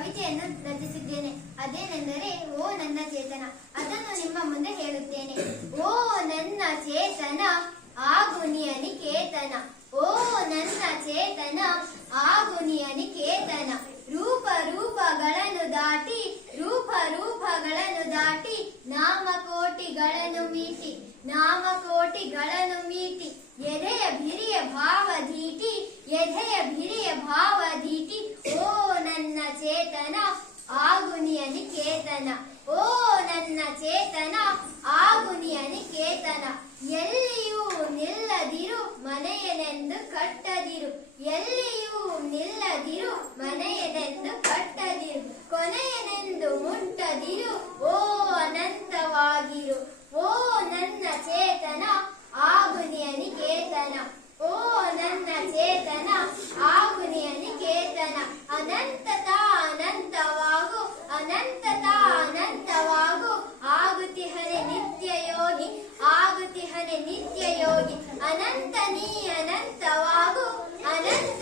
ಕವಿತೆಯನ್ನು ರಚಿಸಿದ್ದೇನೆ. ಅದೇನೆಂದರೆ ಓ ನನ್ನ ಚೇತನ. ಅದನ್ನು ನಿಮ್ಮ ಮುಂದೆ ಹೇಳುತ್ತೇನೆ. ಓ ನನ್ನ ಚೇತನ ಆಗು ನೀ ಅನಿಕೇತನ. ಓ ನನ್ನ ಚೇತನ ಆಗು ನೀ ಅನಿಕೇತನ. ರೂಪ ರೂಪಗಳನ್ನು ದಾಟಿ ರೂಪ ರೂಪಗಳನ್ನು ದಾಟಿ ನಾಮಕೋಟಿಗಳನ್ನು ಮೀಟಿ ನಾಮಕೋಟಿಗಳನ್ನು ಮೀಟಿ ಎದೆಯ ಭಿರಿಯ ಭಾವಧೀಟಿ ಎದೆಯ ಭಿರಿಯ ಭಾವಧೀಟಿ. ಓ ನನ್ನ ಚೇತನ ಆಗು ನೀ ಅನಿಕೇತನ. ಓ ನನ್ನ ಚೇತನ ಆಗು ನೀ ಅನಿಕೇತನ. ಎಲ್ಲಿಯೂ ನಿಲ್ಲದಿರು ಮನೆಯನೆಂದು ಕಟ್ಟದಿರು. ಎಲ್ಲಿಯೂ ನಿಲ್ಲದಿರು ಮನೆಯನೆಂದು ಕಟ್ಟದಿರು. ಕೊನೆಯನೆಂದು ಮುಟ್ಟದಿರು. ಓ ಅನಂತವಾಗಿರು. ಓ ನನ್ನ ಚೇತನ ಆಗು ನೀ ಅನಿಕೇತನ. ಓ ನನ್ನ ಚೇತನ ಆಗು ನೀ ಅನಿಕೇತನ. ಅನಂತತಾ ಅನಂತವಾಗು ಅನಂತತಾ ಅನಂತವಾಗು. ಆಗುತಿಹನೆ ನಿತ್ಯ ಯೋಗಿ ಆಗುತಿಹನೆ ನಿತ್ಯ ಯೋಗಿ. ಅನಂತ ನೀ ಅನಂತವಾಗು ಅನಂತ